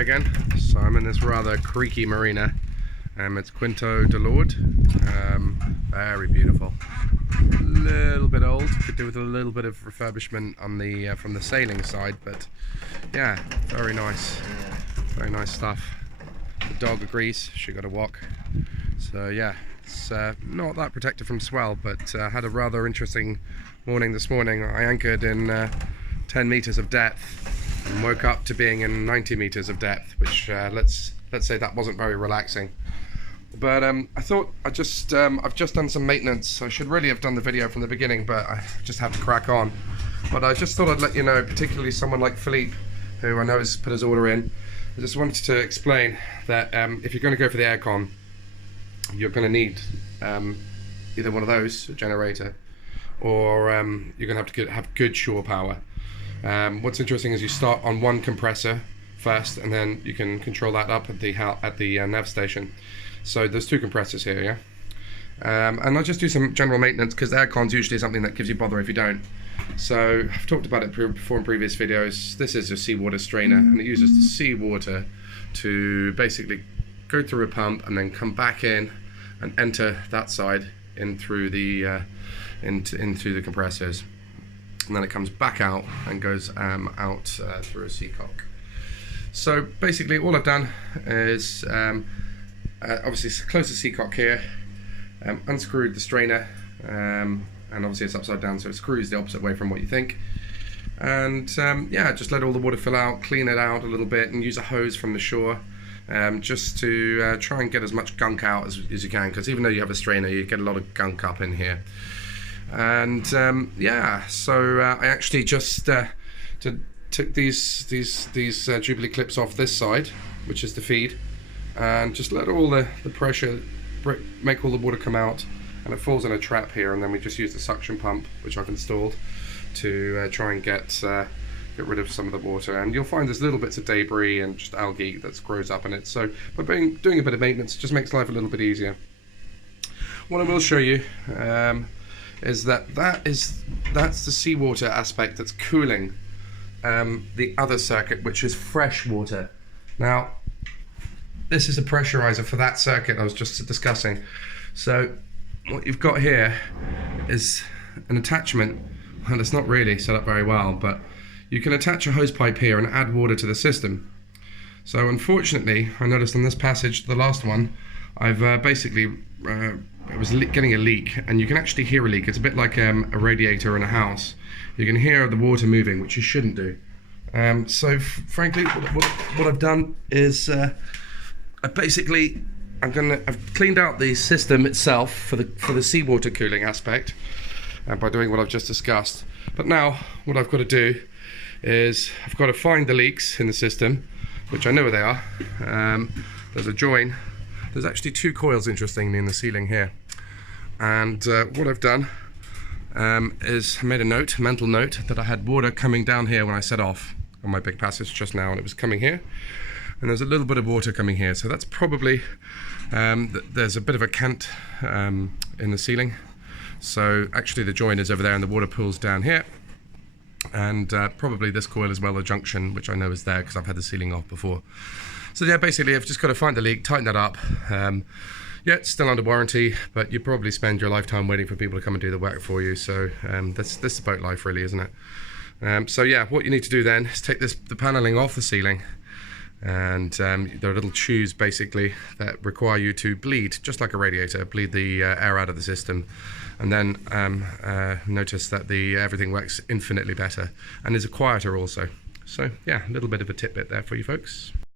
again. So I'm in this rather creaky marina. It's Quinto de Lord. Very beautiful. A little bit old, could do with a little bit of refurbishment on the from the sailing side, but yeah, very nice stuff. The dog agrees, she got a walk. So yeah, it's not that protected from swell, but had a rather interesting morning this morning. I anchored in 10 meters of depth and woke up to being in 90 meters of depth, which let's say that wasn't very relaxing. But I thought I've just done some maintenance. I should really have done the video from the beginning, but I just have to crack on. But I just thought I'd let you know, particularly someone like Philippe, who I know has put his order in. I just wanted to explain that if you're going to go for the Aircon, you're going to need either one of those, a generator, or you're going to have good shore power. What's interesting is you start on one compressor first, and then you can control that up at the nav station. So there's two compressors here, yeah. And I'll just do some general maintenance, because the Aircon's usually something that gives you bother if you don't. So I've talked about it before in previous videos. This is a seawater strainer, and it uses the seawater to basically go through a pump and then come back in and enter that side in through the into the compressors, and then it comes back out and goes out through a seacock. So basically all I've done is obviously close the seacock here, unscrewed the strainer, and obviously it's upside down, so it screws the opposite way from what you think. And yeah, just let all the water fill out, clean it out a little bit, and use a hose from the shore just to try and get as much gunk out as you can, because even though you have a strainer, you get a lot of gunk up in here. And yeah, so I actually just took these Jubilee clips off this side, which is the feed, and just let all the pressure make all the water come out, and it falls in a trap here, and then we just use the suction pump, which I've installed, to try and get rid of some of the water. And you'll find there's little bits of debris and just algae that grows up in it, so by doing a bit of maintenance, it just makes life a little bit easier. What I will show you is that's the seawater aspect that's cooling the other circuit, which is fresh water. Now this is a pressurizer for that circuit I was just discussing. So what you've got here is an attachment, and it's not really set up very well, but you can attach a hose pipe here and add water to the system. So unfortunately, I noticed on this passage, the last one, I've basically it was getting a leak, and you can actually hear a leak. It's a bit like a radiator in a house. You can hear the water moving, which you shouldn't do. So frankly, what I've done is I've cleaned out the system itself for the seawater cooling aspect by doing what I've just discussed. But now what I've got to do is I've got to find the leaks in the system, which I know where they are. There's a join. There's actually two coils, interestingly, in the ceiling here. And what I've done is I made a mental note, that I had water coming down here when I set off on my big passage just now, and it was coming here. And there's a little bit of water coming here, so that's probably there's a bit of a cant in the ceiling. So actually the join is over there, and the water pools down here, and probably this coil as well, a junction, which I know is there because I've had the ceiling off before. So yeah, basically I've just got to find the leak, tighten that up. Yeah, it's still under warranty, but you probably spend your lifetime waiting for people to come and do the work for you. So this is boat life, really, isn't it? So yeah, what you need to do then is take the paneling off the ceiling, and there are little tubes basically that require you to bleed, just like a radiator, bleed the air out of the system, and then notice that everything works infinitely better and is quieter also. So yeah, a little bit of a tidbit there for you folks.